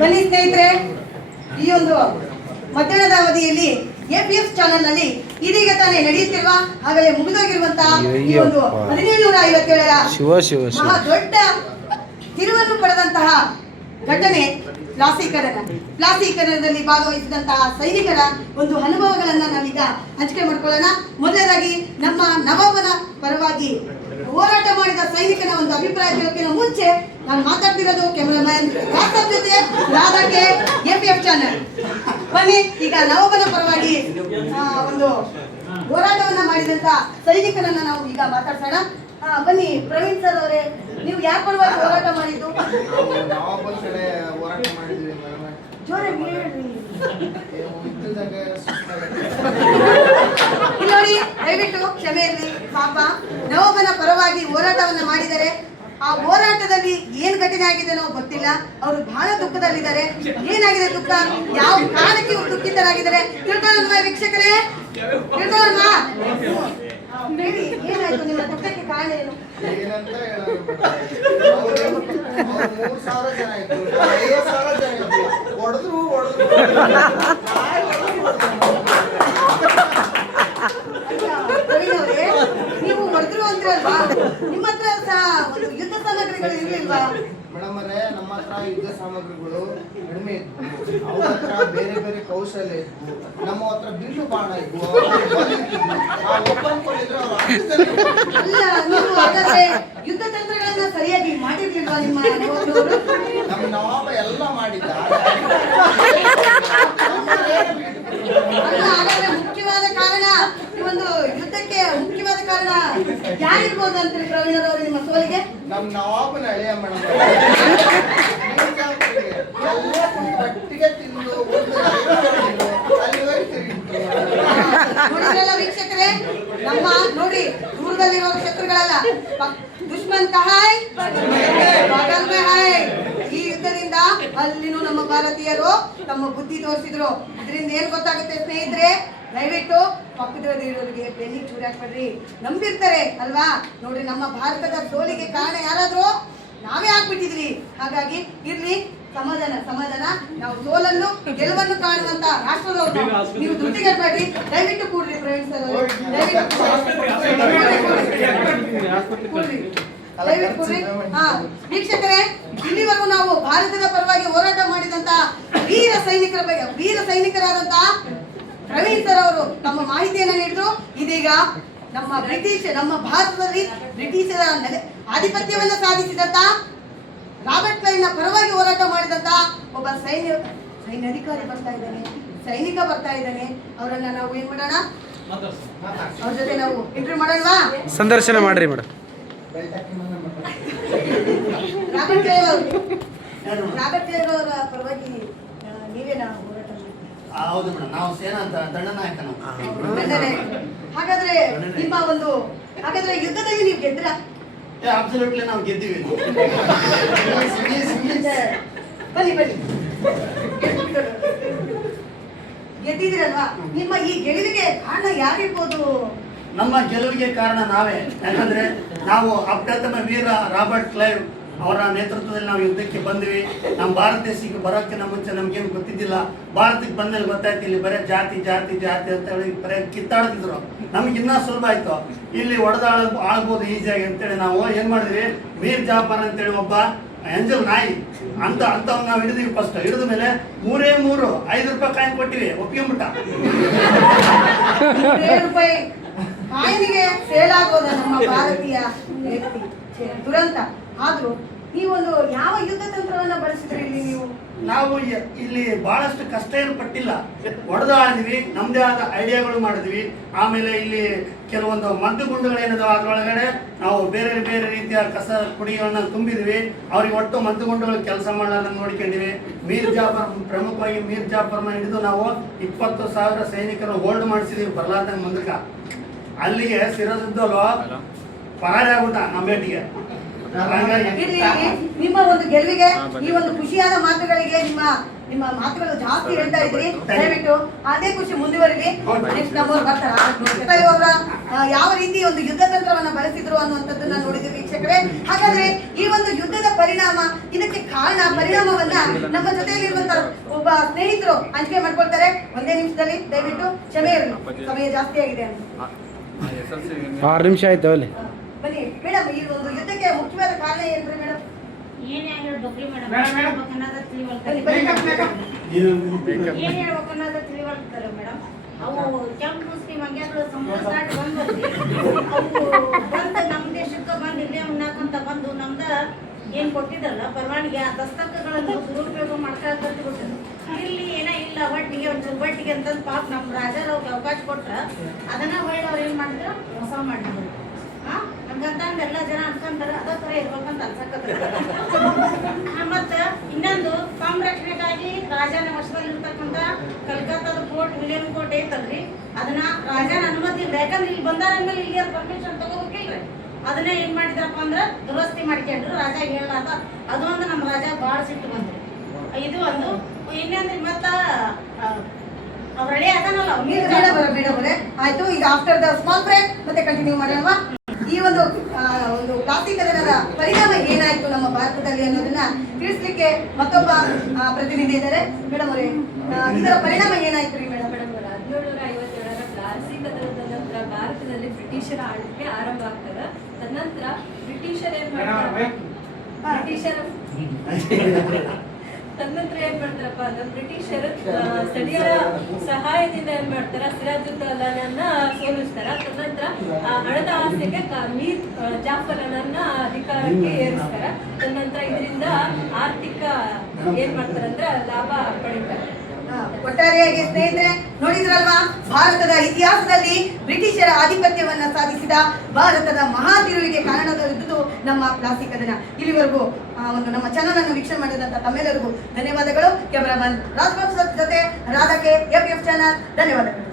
ಬನ್ನಿ ಸ್ನೇಹಿತರೆ, ಈ ಒಂದು ಮಧ್ಯಾಹ್ನದ ಅವಧಿಯಲ್ಲಿ APF ಚಾನೆಲ್ ನಲ್ಲಿ ಇದೀಗ ತಾನೇ ನಡೆಯುತ್ತಿರುವ ಆಗಲೇ ಮುಗಿದೋಗಿರುವಂತಹ ಈ ಒಂದು 1757ರ ಮಹಾ ದೊಡ್ಡ ತಿರುವನ್ನು ಪಡೆದಂತಹ ಘಟನೆ ಪ್ಲಾಸೀಕರಣದಲ್ಲಿ ಭಾಗವಹಿಸಿದಂತಹ ಸೈನಿಕರ ಒಂದು ಅನುಭವಗಳನ್ನ ನಾವೀಗ ಹಂಚಿಕೆ ಮಾಡ್ಕೊಳ್ಳೋಣ. ಮೊದಲನೇದಾಗಿ ನಮ್ಮ ನವಾಬನ ಪರವಾಗಿ ಹೋರಾಟ ಮಾಡಿದ ಸೈನಿಕನ ಒಂದು ಅಭಿಪ್ರಾಯ ತಿಳೋಕ್ಕಿಂತ ಮುಂಚೆ ನಾನು ಮಾತಾಡ್ತಿರೋದು ಕ್ಯಾಮರಾಮನ್ ಜೊತೆ ರಾಧಾಕ್ಕೆ APF ಚಾನೆಲ್. ಬನ್ನಿ, ಈಗ ನವಾಬನ ಪರವಾಗಿ ಒಂದು ಹೋರಾಟವನ್ನ ಮಾಡಿದಂತ ಸೈನಿಕರನ್ನ ನಾವು ಈಗ ಮಾತಾಡ್ಸೋಣ. ಬನ್ನಿ ಪ್ರವೀಣ್ ಸರ್ ಅವರೇ, ನೀವು ಯಾರ ಪರವಾಗಿ ಹೋರಾಟ ಮಾಡಿದ್ದು? ನೋಡಿ, ದಯವಿಟ್ಟು ಕ್ಷಮೆ ಇರಲಿ. ಪಾಪ ನವಾಬನ ಪರವಾಗಿ ಹೋರಾಟವನ್ನ ಮಾಡಿದರೆ ಆ ಹೋರಾಟದಲ್ಲಿ ಏನ್ ಘಟನೆ ಆಗಿದೆ ಅನ್ನೋ ಗೊತ್ತಿಲ್ಲ. ಅವರು ಬಹಳ ದುಃಖದಲ್ಲಿದ್ದಾರೆ. ಏನಾಗಿದೆ ದುಃಖ, ಯಾವ ಕಾರಣಕ್ಕೆ ಇವರು ದುಃಖಿತರಾಗಿದ್ದಾರೆ ತಿಳ್ಕೊಳ್ಳೋಣ ವೀಕ್ಷಕರೇ, ತಿಳ್ಕೊಳ್ಳೋಣ. ಹೇಳಿ, ಏನಾಯ್ತು ನಿಮ್ಮ ದುಃಖಕ್ಕೆ ಕಾರಣ ಏನು? ನೀವು ಹೊಡೆದ್ರು ಅಂದ್ರಲ್ವಾ, ನಿಮ್ಮ ಹತ್ರ ಒಂದು ಯುದ್ಧ ಸಾಮಗ್ರಿಗಳು ಇರ್ಲಿಲ್ವಾ? ಮೇಡಮ್ ಅವರೇ, ನಮ್ಮ ಹತ್ರ ಯುದ್ಧ ಸಾಮಗ್ರಿಗಳು ಕಡಿಮೆ ಇದ್ವು, ಅವ್ರ ಹತ್ರ ಬೇರೆ ಬೇರೆ ಕೌಶಲ್ಯ ಇದ್ವು, ನಮ್ಮ ಹತ್ರ ಬಿಲ್ಲು ಬಾಣ ಇದ್ವು. ಅಲ್ಲ, ನೀವು ಹಾಗಾದ್ರೆ ಯುದ್ಧ ತಂತ್ರಗಳನ್ನ ಸರಿಯಾಗಿ ಮಾಡಿರ್ಲಿಲ್ವಾ ನಿಮ್ಮ ನಮ್ಮ ನವಾಬ ಎಲ್ಲ ಮಾಡಿದ್ದ. ಅಲ್ಲ, ಹಾಗಾದ್ರೆ ಮುಖ್ಯವಾದ ಕಾರಣ, ಈ ಒಂದು ಯುದ್ಧಕ್ಕೆ ಮುಖ್ಯವಾದ ಕಾರಣ ಯಾರಿರ್ಬೋದು ಅಂತೀರಿ ಪ್ರವೀಣ್ ಅವರು ನಿಮ್ಮ ಸೋಲಿಗೆ? ನಮ್ಮ ನವಾಬನ ಹಳೆಯ ಮೇಡಮ್ ಒಟ್ಟಿಗೆ ತಿಂದು ನೋಡಿದ್ರಲ್ಲ ವೀಕ್ಷಕರೇ, ನಮ್ಮ ನೋಡಿ ದೂರದಲ್ಲಿರುವ ಶತ್ರುಗಳಲ್ಲ, ದುಶ್ಮನ್ ಕಹಾಯ್ ಬಗಲ್ ಮೇ ಹಾಯ್. ಈ ಯುದ್ಧದಿಂದ ಅಲ್ಲಿನೂ ನಮ್ಮ ಭಾರತೀಯರು ತಮ್ಮ ಬುದ್ಧಿ ತೋರಿಸಿದ್ರು. ಇದರಿಂದ ಏನ್ ಗೊತ್ತಾಗುತ್ತೆ ಸ್ನೇಹಿತರೆ, ದಯವಿಟ್ಟು ಪಕ್ಕದಲ್ಲಿರೋರಿಗೆ ಬೆನ್ನಿ ಚೂರಿ ಹಾಕ್ಬೇಡ್ರಿ, ನಂಬಿರ್ತಾರೆ ಅಲ್ವಾ. ನೋಡ್ರಿ, ನಮ್ಮ ಭಾರತದ ಸೋಲಿಗೆ ಕಾರಣ ಯಾರಾದ್ರೂ ನಾವೇ ಆಗ್ಬಿಟ್ಟಿದ್ರಿ. ಹಾಗಾಗಿ ಇರ್ಲಿ, ಸಮಾಧಾನ. ನಾವು ಸೋಲನ್ನು ಗೆಲುವನ್ನು ಕಾಣುವಂತ ರಾಷ್ಟ್ರದವರು, ನೀವು ದುಡ್ಡಿಗೆಡ್ಬೇಡಿ. ದಯವಿಟ್ಟು ಕೂಡ್ರಿ ಪ್ರವೀಣ್ ಸರ್, ದಯವಿಟ್ಟು ಕೂಡ್ರಿ. ವೀಕ್ಷಕರೇ, ಇಲ್ಲಿವರೆಗೂ ನಾವು ಭಾರತದ ಪರವಾಗಿ ಹೋರಾಟ ಮಾಡಿದಂತ ವೀರ ಸೈನಿಕರಾದಂತ ಪ್ರವೀಣ್ ಸರ್ ಅವರು ತಮ್ಮ ಮಾಹಿತಿಯನ್ನ ನೀಡಿದ್ರು. ಇದೀಗ ನಮ್ಮ ಭಾರತದಲ್ಲಿ ಬ್ರಿಟಿಷರ ಆಧಿಪತ್ಯವನ್ನ ಸಾಧಿಸಿದಂತ ರಾಬರ್ಟ್ ಕ್ಲೈವ್ನ ಪರವಾಗಿ ಹೋರಾಟ ಮಾಡಿದಂತ ಒಬ್ಬ ಸೈನ್ಯ ಅಧಿಕಾರಿ ಸೈನಿಕ ಬರ್ತಾ ಇದ್ದಾನೆ. ಅವರನ್ನ ನಾವು ಏನ್ ಮಾಡೋಣ, ಅವ್ರ ಜೊತೆ ನಾವು ಇಂಟರ್ವ್ಯೂ ಮಾಡೋಣವಾ? ಸಂದರ್ಶನ ಮಾಡ್ರಿ ಮೇಡಮ್. ರಾಬರ್ಟ್ ಕ್ಲೈವ್ ಅವರ ಪರವಾಗಿ ನೀವೇನಾ ಹೋರಾಟ? ಹೌದು ಮೇಡಮ್, ನಾವು ಸೇನಾ ದಂಡನಾಯಕ. ಹಾಗಾದ್ರೆ ನಿಮ್ಮ ಒಂದು ಯುದ್ಧದಲ್ಲಿ ನೀವು ಗೆದ್ರ? ಅಬ್ಸಲ್ಯೂಟ್ಲಿ ನಾವು ಗೆದ್ದೀವಿ. ಬನ್ನಿ ಗೆದ್ದಿದ್ದೀರಲ್ವಾ? ನಿಮ್ಮ ಈ ಗೆಲುವಿಗೆ ಕಾರಣ ಯಾರಿರ್ಬೋದು? ನಮ್ಮ ಗೆಲುವಿಗೆ ಕಾರಣ ನಾವೇ. ಯಾಕಂದ್ರೆ ನಾವು ಅಪ್ರಥಮ ವೀರ ರಾಬರ್ಟ್ ಕ್ಲೈವ್ ಅವರ ನೇತೃತ್ವದಲ್ಲಿ ನಾವು ಯುದ್ಧಕ್ಕೆ ಬಂದ್ವಿ. ನಮ್ಮ ಭಾರತ ದೇಶಕ್ಕೆ ಬರೋಕ್ಕಿಂತ ಮುಂಚೆ ನಮ್ಗೇನು ಗೊತ್ತಿದ್ದಿಲ್ಲ. ಭಾರತಕ್ಕೆ ಬಂದಲ್ಲಿ ಗೊತ್ತಾಯ್ತು, ಇಲ್ಲಿ ಬರೀ ಜಾತಿ ಅಂತ ಹೇಳಿ ಬರೀ ಕಿತ್ತಾಡ್ತಿದ್ರು. ನಮ್ಗೆ ಇನ್ನೂ ಸುಲಭ ಆಯ್ತು, ಇಲ್ಲಿ ಆಳ್ಬೋದು ಈಸಿಯಾಗಿ ಅಂತೇಳಿ ನಾವು ಏನ್ ಮಾಡಿದ್ವಿ, ಮೀರ್ ಜಾಫರ್ ಅಂತೇಳಿ ಒಬ್ಬ ಎಂಜಲ್ ನಾಯಿ ಅಂತವ್ ನಾವು ಹಿಡಿದ್ವಿ. ಫಸ್ಟ್ ಹಿಡಿದ ಮೇಲೆ 3 5 ರೂಪಾಯಿ ಕಾಯಿನ್ ಕೊಟ್ಟಿವಿ, ಒಪ್ಕೊಂಡ್ಬಿಟ್ಟ. ಕಾಯಿನಿಗೆ ಸೇಲ್ ಆಗೋದ ನಮ್ಮ ಭಾರತೀಯ ವ್ಯಕ್ತಿ ದುರಂತ. ಆದ್ರೂ ನೀವೊಂದು ಯಾವ ಯುದ್ಧ ತಂತ್ರವನ್ನ ಬಳಸಿದ್ರಿ ಇಲ್ಲಿ? ನಾವು ಇಲ್ಲಿ ಬಹಳಷ್ಟು ಕಷ್ಟ ಏನು ಪಟ್ಟಿಲ್ಲ, ಹೊಡೆದಾಡಿದ್ವಿ, ನಮ್ದೇ ಆದ ಐಡಿಯಾಗಳು ಮಾಡಿದ್ವಿ. ಆಮೇಲೆ ಇಲ್ಲಿ ಕೆಲವೊಂದು ಮದ್ದುಗುಂಡುಗಳೇನಿದಾವೆ ಅದ್ರೊಳಗಡೆ ನಾವು ಬೇರೆ ಬೇರೆ ರೀತಿಯ ಕಸ ಪುಡಿಗಳನ್ನ ತುಂಬಿದ್ವಿ. ಅವ್ರಿಗೆ ಒಟ್ಟು ಮದ್ದುಗುಂಡುಗಳು ಕೆಲಸ ಮಾಡೋದನ್ನ ನೋಡ್ಕೊಂಡಿವಿ. ಪ್ರಮುಖವಾಗಿ ಮೀರ್ ಜಾಫರ್ನ ಹಿಡಿದು ನಾವು 20,000 ಸೈನಿಕರನ್ನು ಹೋಲ್ಡ್ ಮಾಡಿಸಿದೀವಿ ಬರ್ಲಾರ್ದಂಗೆ ಮುಂದಕ್ಕೆ. ಅಲ್ಲಿಗೆ ಸಿರಜುದ್ದೋಲು ಪರಾರಿ ಆಗ್ಬಿಟ್ಟ ನಮ್ಮ ಭೇಟಿಗೆ. ಹಾಗಾಗಿ ಇರ್ಲಿ, ನಿಮ್ಮ ಒಂದು ಗೆಲುವಿಗೆ ಈ ಒಂದು ಖುಷಿಯಾದ ಮಾತುಗಳಿಗೆ ನಿಮ್ಮ ಮಾತುಗಳು ಜಾಸ್ತಿ ಹೇಳ್ತಾ ಇದ್ರಿ. ದಯವಿಟ್ಟು ಅದೇ ಖುಷಿ ಮುಂದುವರಿಲಿ. ನೆಕ್ಸ್ಟ್ ನಮ್ಮವ್ರು ಬರ್ತಾರೆ. ಅವರ ಯಾವ ರೀತಿ ಒಂದು ಯುದ್ಧ ತಂತ್ರವನ್ನ ಬಳಸಿದ್ರು ಅನ್ನುವಂಥದ್ದನ್ನ ನೋಡಿದ್ವಿ ವೀಕ್ಷಕರೇ. ಹಾಗಾದ್ರೆ ಈ ಒಂದು ಯುದ್ಧದ ಪರಿಣಾಮ, ಇದಕ್ಕೆ ಪರಿಣಾಮವನ್ನ ನಮ್ಮ ಜೊತೆಯಲ್ಲಿರುವಂತಹ ಒಬ್ಬ ಸ್ನೇಹಿತರು ಹಂಚಿಕೆ ಮಾಡ್ಕೊಳ್ತಾರೆ. ಒಂದೇ ನಿಮಿಷದಲ್ಲಿ ದಯವಿಟ್ಟು ಕ್ಷಮೆ ಇರಲಿ, ಸಮಯ ಜಾಸ್ತಿ ಆಗಿದೆ ಅಂತ. 6 ನಿಮಿಷ ಆಯ್ತು ಅಲ್ಲಿ. ಬನ್ನಿ ಮೇಡಮ್, ಈ ಒಂದು ಯುದ್ಧಕ್ಕೆ ಮುಖ್ಯವಾದ ಕಾರಣ ಏನ್ರಿ ಮೇಡಮ್? ಏನ್ ಹೇಳ್ಬೇಕ್ರಿ ಮೇಡಮ್? ಬನ್ನಿ, ಬನ್ನಿ. ಏನ್ ಹೇಳ್ಬೇಕನ್ನೋದು ತಿಳಿವಲ್ತಾರೆ ಮೇಡಮ್. ಅವು ಕೆಂಪು ಮುಸ್ಲಿಂ ಮಂಗ್ಯಾಗಳು ಸಮುದ್ರ ದಾಟಿ ಬಂದ್ರಿ, ಅವು ಬಂದು ನಮ್ಮ ದೇಶಕ್ಕೆ ಬಂದು ಇಲ್ಲೇ ಉಣ್ಣಾಕಂತ ಬಂದು ನಮ್ದ ಏನ್ ಕೊಟ್ಟಿದ್ರಲ್ಲ ಪರವಾನಿಗೆ, ಆ ದಸ್ತಕಗಳನ್ನು ದುರುಪಯೋಗ ಮಾಡ್ಕೊಳ್ತಿಬಿಟ್ರು. ಇಲ್ಲಿ ಏನ ಇಲ್ಲ ಒಟ್ಟಿಗೆ ಒಂಚೂರು ಬಟ್ಟಿಗೆ ಅಂತಂದು ಪಾಪ ನಮ್ಮ ರಾಜರು ಅವ್ರಿಗೆ ಅವಕಾಶ ಕೊಟ್ರ ಅದನ್ನ ಹೊಳ್ಳಿ ಅವ್ರು ಏನ್ ಮಾಡಿದ್ರು, ಮೋಸ ಮಾಡಿದ್ರು. ಹಂಗಂತ ಎಲ್ಲ ಜನ ಅನ್ಕೊಂತಾರ ಅದ ತರ ಇರ್ಬೇಕಂತ ಅನ್ಸಕತ್ರ. ಮತ್ತ ಇನ್ನೊಂದು ಸಂರಕ್ಷಣೆಗಾಗಿ ರಾಜನ ವಶದಲ್ಲಿರ್ತಕ್ಕಂಥ ಕಲ್ಕತ್ತಾದ ಕೋರ್ಟ್, ವಿಲಿಯಂ ಕೋರ್ಟ್ ಐತಲ್ರಿ, ಅದನ್ನ ರಾಜನ ಅನುಮತಿ ಇಲ್ಲ. ಯಾಕಂದ್ರೆ ಇಲ್ಲಿ ಬಂದಾರ ಅಂದ್ಮೇಲೆ ಇಲ್ಲಿ ಪರ್ಮಿಷನ್ ತಗೋಬೇಕಿಲ್ರಿ. ಅದನ್ನ ಏನ್ ಮಾಡಿದ್ರಪ್ಪ ಅಂದ್ರ ದುರಸ್ತಿ ಮಾಡ್ಕೊಂಡ್ರು. ರಾಜ ಹೇಳಾದ ಅದು ಒಂದು ನಮ್ಮ ರಾಜ ಬಾಳ ಸಿಟ್ಟು ಬಂದ್ರಿ. ಇದು ಒಂದು ಇನ್ನೇನ್ರಿ ಮತ್ತ ಅವ್ರ ರೆಡಿ ಅದನ್ನಲ್ಲ ಮೇಡಮ್ ಆಯ್ತು. ಈಗ ಆಫ್ಟರ್ ದ ಸ್ಮಾಲ್ ಬ್ರೇಕ್ ಮತ್ತೆ ಕಂಟಿನ್ಯೂ ಮಾಡೋಣ. ಈ ಒಂದು ಪ್ಲಾಸ್ಟಿಕರಣದ ಪರಿಣಾಮ ಏನಾಯ್ತು ನಮ್ಮ ಭಾರತದಲ್ಲಿ ಅನ್ನೋದನ್ನ ತಿಳಿಸ್ಲಿಕ್ಕೆ ಮತ್ತೊಬ್ಬ ಪ್ರತಿನಿಧಿ ಇದ್ದಾರೆ. ಮೇಡಮ್ ಅವರೇ, ಇದರ ಪರಿಣಾಮ ಏನಾಯ್ತು ರೀ ಮೇಡಮ್? 1757ರ ಪ್ಲಾಸ್ಟಿಕರಣದ ನಂತರ ಭಾರತದಲ್ಲಿ ಬ್ರಿಟಿಷರ ಆಳ್ವಿಕೆ ಆರಂಭ ಆಗ್ತದೆ. ತದನಂತರ ಬ್ರಿಟಿಷರ್ ಏನ್ ಮಾಡ್ತಾರೆ, ತದನಂತರ ಏನ್ ಮಾಡ್ತಾರಪ್ಪ ಅಂದ್ರೆ ಬ್ರಿಟಿಷರು ಸ್ಥಳೀಯರ ಸಹಾಯದಿಂದ ಏನ್ ಮಾಡ್ತಾರ, ಸಿರಾಜುದ್ದೌಲನನ್ನ ಸೋಲಿಸ್ತಾರ. ತದನಂತರ ಹಣದ ಆಸೆಗೆ ಮೀರ್ ಜಾಫರನನ್ನ ಅಧಿಕಾರಕ್ಕೆ ಏರಿಸ್ತಾರ. ತದನಂತರ ಇದರಿಂದ ಆರ್ಥಿಕ ಏನ್ ಮಾಡ್ತಾರಂದ್ರೆ ಲಾಭ ಪಡಿತಾರೆ. ಒಟ್ಟಾರೆಯಾಗಿ ಸ್ನೇಹಿತರೆ ನೋಡಿದ್ರಲ್ವಾ, ಭಾರತದ ಇತಿಹಾಸದಲ್ಲಿ ಬ್ರಿಟಿಷರ ಆಧಿಪತ್ಯವನ್ನ ಸಾಧಿಸಿದ ಭಾರತದ ಮಹಾ ತಿರುವಿಗೆ ಕಾರಣವಿದ್ದುದು ನಮ್ಮ ಪ್ಲಾಸ್ಟಿಕ್ ಕದನ. ಇಲ್ಲಿವರೆಗೂ ಒಂದು ನಮ್ಮ ಚಾನಲ್ ಅನ್ನು ವೀಕ್ಷಣೆ ಮಾಡಿದಂತ ತಮ್ಮೆಲ್ಲರಿಗೂ ಧನ್ಯವಾದಗಳು. ಕ್ಯಾಮರಾಮನ್ ರಾಜ್ ಜೊತೆ ರಾಧಾ ಕೆ, FF ಚಾನಲ್, ಧನ್ಯವಾದಗಳು.